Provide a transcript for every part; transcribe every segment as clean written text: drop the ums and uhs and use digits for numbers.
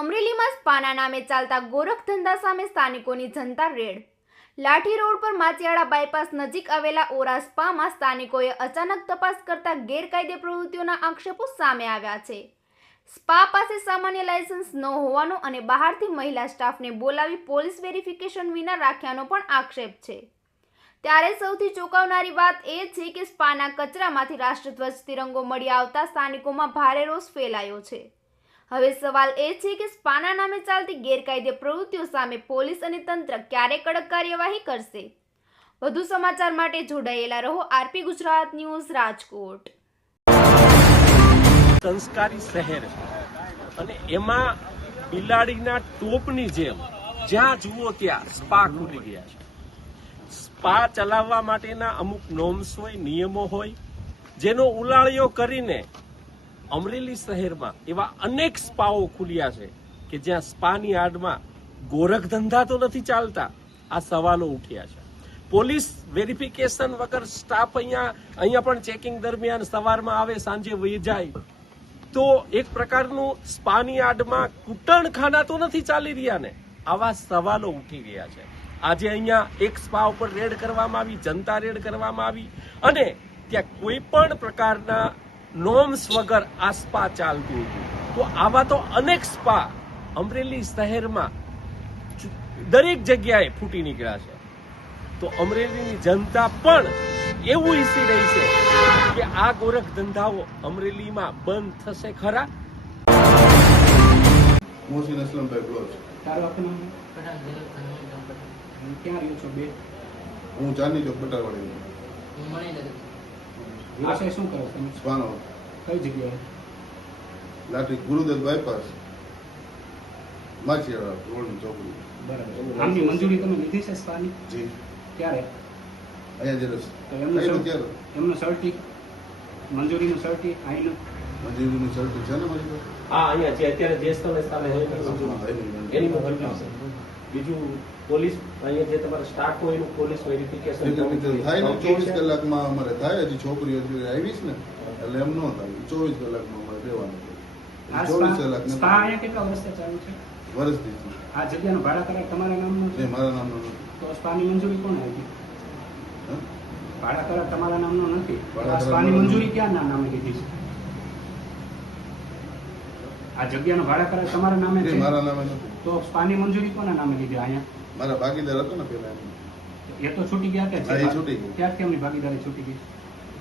અમરેલીમાં સ્પાના નામે ચાલતા ગોરખ ધંધા સામે સ્થાનિકોની જનતા રેડ। લાઠી રોડ પર માચિયાળા બાયપાસ નજીક આવેલા ઓરા સ્પામાં સ્થાનિકોએ અચાનક તપાસ કરતા ગેરકાયદે પ્રવૃત્તિઓના આક્ષેપો સામે આવ્યા છે। સ્પા પાસે સામાન્ય લાયસન્સ ન હોવાનો અને બહારથી મહિલા સ્ટાફને બોલાવી પોલીસ વેરિફિકેશન વિના રાખ્યાનો પણ આક્ષેપ છે। ત્યારે સૌથી ચોંકાવનારી વાત એ છે કે સ્પાના કચરામાંથી રાષ્ટ્રધ્વજ તિરંગો મળી આવતા સ્થાનિકોમાં ભારે રોષ ફેલાયો છે। હવે સવાલ એ છે કે સ્પાના નામે ચાલતી ગેરકાયદે પ્રવૃત્તિઓ સામે પોલીસ અને તંત્ર ક્યારે કડક કાર્યવાહી કરશે। વધુ સમાચાર માટે જોડાયેલા રહો આરપી ગુજરાત ન્યૂઝ રાજકોટ। સંસ્કારી શહેર અને એમાં બિલાડીના ટોપની જેમ જ્યાં જુઓ ત્યાં સ્પા ખુલી ગયા છે। સ્પા ચલાવવા માટેના અમુક નોર્મ્સ હોય, નિયમો હોય, જેનો ઉલાળ્યો કરીને અમરેલી શહેરમાં એવા અનેક સ્પાઓ ખુલ્યા છે કે જ્યાં સ્પાની આડમાં ગોરખ ધંધા તો નથી ચાલતા। આ સવાલો ઉઠ્યા છે। પોલીસ વેરિફિકેશન વગર સ્ટાફ અહીંયા પણ ચેકિંગ દરમિયાન સવારમાં આવે, સાંજે વહી જાય, તો એક પ્રકારનું સ્પાની આડમાં કૂટણખાના તો નથી ચાલી રહ્યા ને? આવા સવાલો ઉઠી રહ્યા છે। આજે અહીંયા એક સ્પા ઉપર રેડ કરવામાં આવી, જનતા રેડ કરવામાં આવી અને ત્યાં કોઈ પણ પ્રકારના નોર્મ્સ વગર આ સ્પા ચાલતું હતું। તો આવા તો અનેક સ્પા અમરેલી શહેરમાં દરેક જગ્યાએ ફૂટી નીકળ્યા છે। તો અમરેલીની જનતા પણ એવું ઈચ્છી રહી છે કે આ ગોરખ ધંધાઓ અમરેલીમાં બંધ થશે ખરા? મોહસિન અસલમભાઈ બ્લોચ। તારો આપનું ક્યાં રહ્યો છો? બે હું ચાંદની ચોક બટારવાડી વ્યવસાય શું કરો તમે? સ્પાનો કઈ જગ્યાએ? લાઠી ગુરુદત્ત બાયપાસ માચિયાળા રોડની ચોકડી। બરાબર। આમની મંજૂરી તમે લીધી છે સ્પાની? જી। ક્યારે? અહીંયા જરા તો એમનું કઈ ત્યારે એમનું સર્ટી, મંજૂરીનું સર્ટી આઈનું મંજૂરીનું સર્ટી છે ને મારી પાસે? હા, અહીંયા જે અત્યારે જે સ્થળે સ્થાને હોય એની મંજૂરી છે। બીજું પોલીસ અહીંયા જે તમારો સ્ટાફ હોય એનું પોલીસ વેરિફિકેશન થાય ને 24 કલાકમાં અમારે થાય। હજી છોકરીઓ આવી છે ને એટલે એમ ન થાય, 24 કલાકમાં અમારે દેવાનું આ 24 કલાક સ્પા અહીંયા કેટલા વર્ષથી ચાલુ છે? વર્ષથી આ જગ્યાનો ભાડા કરાર તમારા નામનો છે? મારા નામનો નથી। તો સ્પાની મંજૂરી કોણ આપી? હા? ભાડા કરાર તમારા નામનો નથી। ભાડા આ કરાર સ્પાની નામનો મંજૂરી ક્યાં નામે લીધી છે? આ જગ્યાનો ભાડા કરાર તમારા નામે છે? મારા નામે નથી। તો સ્પાની મંજૂરી કોના નામે લીધી અહીંયા? મારા ભાગીદાર હતો ને પેલા એ તો છૂટી ગયા કે હા, એ છૂટી ગઈ। ક્યારથી એમની ભાગીદારી છૂટી ગઈ?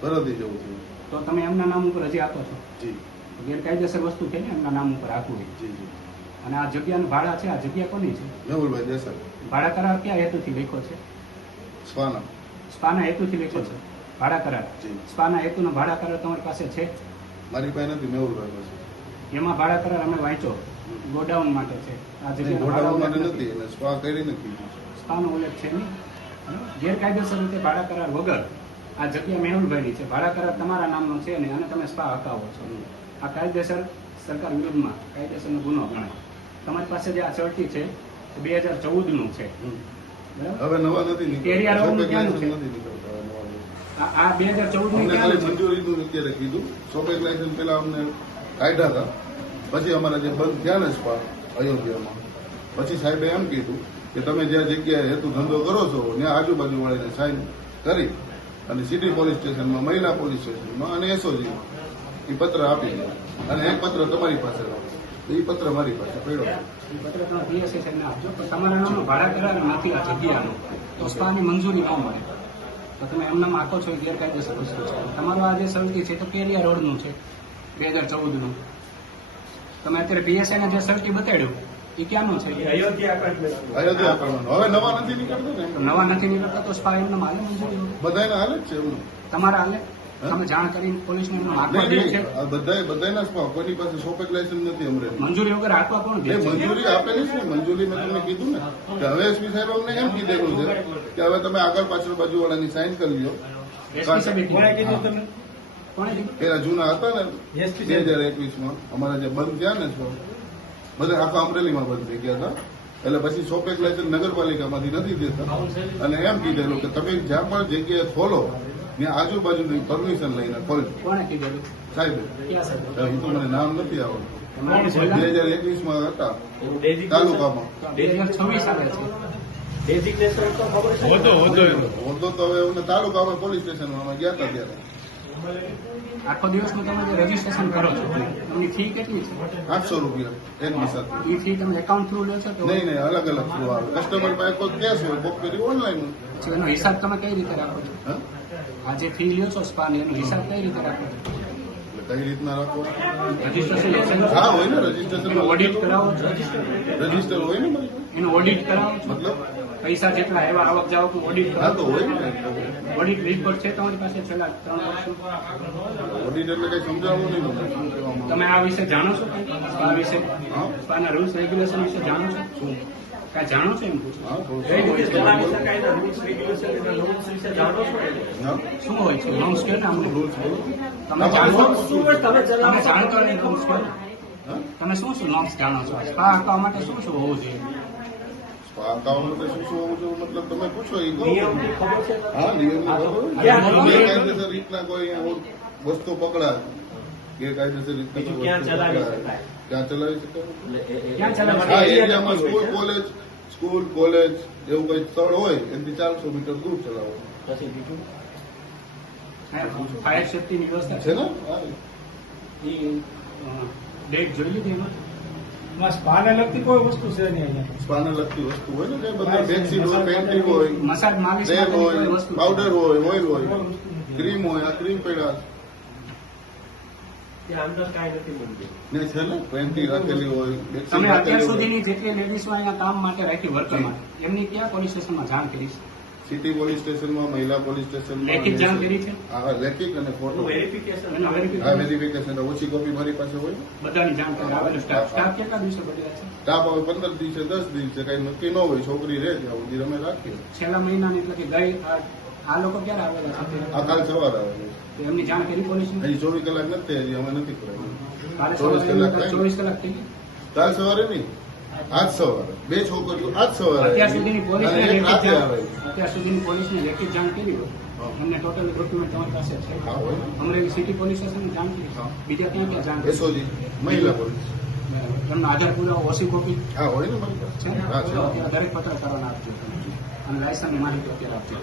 બરોબર જવું છે। તો તમે એમના નામ ઉપર હજી આપો છો? જી ગેરકાયદેસર વસ્તુ છે ને એમના નામ ઉપર આપવું હોય। જી જી। અને આ જગ્યાનું ભાડા છે, આ જગ્યા કોની છે? મેહુલભાઈ દેસાઈ। ભાડા કરાર કયા હેતુથી લખ્યો છે? સ્પાના સ્પાના હેતુથી લખ્યો છે ભાડા કરાર? જી। સ્પાના હેતુનો ભાડા કરાર તમારી પાસે છે? મારી પાસે નથી, મેહુલભાઈ પાસે। એમાં ભાડા કરાર અમે વાંચ્યો, ગોડાઉન માટે છે। આ જગ્યા ગોડાઉન માટે નથી અને સ્પા કરી નથી। સ્પાનો ઉલ્લેખ છે નહીં। ગેરકાયદેસર રીતે ભાડા કરાર વગર આ જગ્યા મેહુલભાઈની છે, ભાડા કરાર તમારા નામનો છે ને અને તમે સ્પા હકાવો છો। આ કાયદેસર સરકાર વિરુદ્ધમાં કાયદેસરનો ગુનો ગણાય। તમારી પાસે જે આ સર્ટી છે 2014 છે, બરાબર? હવે નવા નથી એરિયા રાઉન્ડ ક્યાંનું છે? નથી નીકળતા હવે નવા। આ 2014 અમને ની ખાલી ક્યાં મંજૂરીનું અત્યારે કીધું, સોપેક લાયસન્સ પેલા અમને કાઢ્યા હતા, પછી અમારા જે બંધ થયા ને સ્પા અયોધ્યામાં, પછી સાહેબે એમ કીધું કે તમે જ્યાં જગ્યાએ હેતુ ધંધો કરો છો ત્યાં આજુબાજુ વાળીને સાઇન કરી અને સિટી પોલીસ સ્ટેશનમાં, મહિલા પોલીસ સ્ટેશનમાં અને એસઓજીમાં એ પત્ર આપી દે અને એક પત્ર તમારી પાસે રાખો। એ પત્ર મારી પાસે પડ્યો છે। પત્ર તમે PSI ને આપજો, પણ તમારા નામનો ભાડા કરાર નથી આ જગ્યાનો, તો સ્પાની મંજૂરી ન મળે। તો તમે એમનામાં આપો છો એ ગેરકાયદેસર વસ્તુ છે। તમારો આ જે સર્ટી છે તો કેરિયા રોડનું છે 2014નું। તમે અત્યારે PSI ને જે સર્ટી બતાડ્યું એ ક્યાંનું છે? અયોધ્યા અયોધ્યા કરવાનું હવે નવા નથી નીકળતું ને, તો નવા નથી નીકળતા તો સ્પા એમના હાલે મંજૂરી હોય? બધાને હાલે જ છે એમનું। તમારા હાલે? તમે જાણ કરીને પોલીસને એમનો હાથમાં દે છે? આ બધાના સ્પા કોઈની પાસે સોપેક લાયસન્સ નથી અમરેલી। મંજૂરી વગર હાથવા કોણ દે એ છે? મંજૂરી આપેલી છે ને, મંજૂરી મેં તમને કીધું ને કે હવે એસપી સાહેબ અમને એમ કીધેલું છે કે હવે તમે આગળ પાછળ બાજુ વાળાની સાઇન કરી લો। એસપી સાહેબે કોણે કીધું? કીધું તમે? કોણે કીધું? પેલા જૂના હતા ને 2021માં અમારા જે બંધ થયા ને સ્પા, બધા આખા અમરેલીમાં બંધ થઈ ગયા હતા, એટલે પછી સોપેક લાયસન્સ નગરપાલિકામાંથી નથી દેતા અને એમ કીધેલું કે તમે જ્યાં પણ જગ્યાએ ખોલો ત્યાં આજુબાજુની પરમિશન લઈને ખોલજો। કોણે કીધેલું? સાહેબ ક્યાં સાહેબ? એ તો મને નામ નથી આવડતું। તમારે જિલ્લા 2021 હતા એનું ડેઝિગ્નેશન તાલુકામાં. 2026 આવે છે. ડેઝિગ્નેશન તો ખબર છે. હોદ્દો તો હવે અમને તાલુકામાં પોલીસ સ્ટેશનમાં અમે ગયા હતા ત્યારે આખો દિવસમાં તમે જે રજીસ્ટ્રેશન કરો છો એમની ફી કેટલી છે? 800 રૂપિયા એડમિશન. એ ફી તમે એકાઉન્ટ થ્રુ લો છો કે નહીં નહીં, અલગ અલગ થ્રુ આવે. કસ્ટમર પાસે કોઈ કેશ હોય કોક કરી ઓનલાઈન. પછી એનો હિસાબ તમે કઈ રીતે રાખો છો? આ જે ફી લ્યો છો સ્પાની એનો હિસાબ કઈ રીતે રાખો છો? કઈ રીતના રાખો? રજીસ્ટ્રેશન હા હોય ને રજીસ્ટ્રેશન. ઓડિટ કરાવો છો? રજીસ્ટર હોય ને મારી પાસે. એનું ઓડિટ કરાવો છો? મતલબ પૈસા જેટલા એવા આવક જાવક ઓડિટ હા કરાવો? તો હોય ને. ઓડિટ રિપોર્ટ છે તમારી પાસે છેલ્લા 3 વર્ષ? ઓડિટ એટલે કઈ સમજાવવું નહીં મને. તમે આ વિશે જાણો છો કંઈ? સ્પા વિશે, હા સ્પાના રૂલ્સ રેગ્યુલેશન વિશે જાણો છો? કાંઈ જાણો છો એમ પૂછું? હા કઈ થોડું રીતે ચલાવી શકાય એના રૂલ્સ રેગ્યુલેશન એના રૂલ્સ વિશે જાણો છો? હા શું હોય છે નોમ્સ કહો ને અમને. રૂલ્સ બોલો. તમે જાણો છો? શું હોય તમે તમે ચલાવો છો? જાણતો નહીં નોમ્સ કહો. હા તમે શું શું નોમ્સ જાણો છો? સ્પા આપવા માટે શું શું હોવું જોઈએ? સ્પાકાઓ માટે શું શું હોવું જોઈએ મતલબ તમે પૂછો એ કહું. નિયમની ખબર છે તમને? હા નિયમની ખબર. ક્યાં ગેરકાયદેસર રીતના કોઈ અહીંયા વસ્તુ પકડાય ગેરકાયદેસર રીતના બીજું કોઈ ક્યાં વસ્તુ ચલાવી પકડાય. શકાય? ક્યાં ચલાવી શકાય? ક્યાં ચલાવી હા શકાય? એરિયામાં સ્કૂલ કોલેજ એવું કઈ સ્થળ હોય એનાથી 400 મીટર દૂર ચલાવો પછી બીજું ફાયર સેફ્ટીની વ્યવસ્થા છે ને. હા. એ ડેટ જોઈ લીધી એમાં? સ્પાને લગતી કોઈ વસ્તુ છે નહીં અહીંયા. સ્પાને લગતી વસ્તુ હોય ને કે બધા બેડશીટ હોય પેન્ટિંગ હોય મસાજ માલિશ તેલ માટેની હોય કોઈ વસ્તુ પાવડર હોય ઓઇલ હોય ક્રીમ હોય આ ક્રીમ પડ્યા ત્યાં અંદર કાંઈ નથી મળતું. ને છે ને પેન્ટી રાખેલી હોય બેડશીટ તમે અત્યાર રાખેલી હોય. સુધીની જેટલી લેડીઝો અહીંયા કામ માટે રાખી વર્કર માટે એમની ક્યાં પોલીસ સ્ટેશનમાં જાણ કરી છે? સિટી પોલીસ સ્ટેશનમાં મહિલા પોલીસ સ્ટેશનમાં લેખિત જાણ કરી છે? હા લેખિત અને ફોટો એનું વેરિફિકેશન એનું હા verification? વેરિફિકેશન ઓછી કોપી મારી પાસે હોય. બધાની જાણ કરી આવેલો સ્ટાફ કેટલા દિવસે બદલાય છે? સ્ટાફ આવે 15 દિવસે 10 દિવસે કઈ નક્કી ન હોય છોકરી રહે ત્યાં સુધી અમે રાખીએ. છેલ્લા મહિનાની એટલે કે ગઈ આ લોકો ક્યારે આવેલા છે? આ કાલ સવારે આવે તો એમની જાણ કરી પોલીસને? હજી 24 કલાક નથી હજી અમે નથી કરાવી. કાલે 24 સવારે કલાક 24 કલાક થઈ ગઈ? કાલ સવારે નહીં આજ સવારે બે છોકરીઓ આજ સવારે અત્યાર સુધીની પોલીસને અને એક લેખિત રાતે જાણ આવે. અત્યાર સુધીની પોલીસને લેખિત જાણ કરી હોય એમને ટોટલ ડોક્યુમેન્ટ તમારી પાસે છે? હા હોય ને. અમરેલી સિટી પોલીસ સ્ટેશનને જાણ કરી હા. બીજા ક્યાં ક્યાં જાણ કરી? SOG મહિલા પોલીસ એમનો આધાર પુરાવો ઓછી કોપી હા હોય ને મારી પાસે છે? હા છે અત્યારે દરેક પત્રકારોને આપજો અને લાયસન્સની માહિતી અત્યારે આપજો.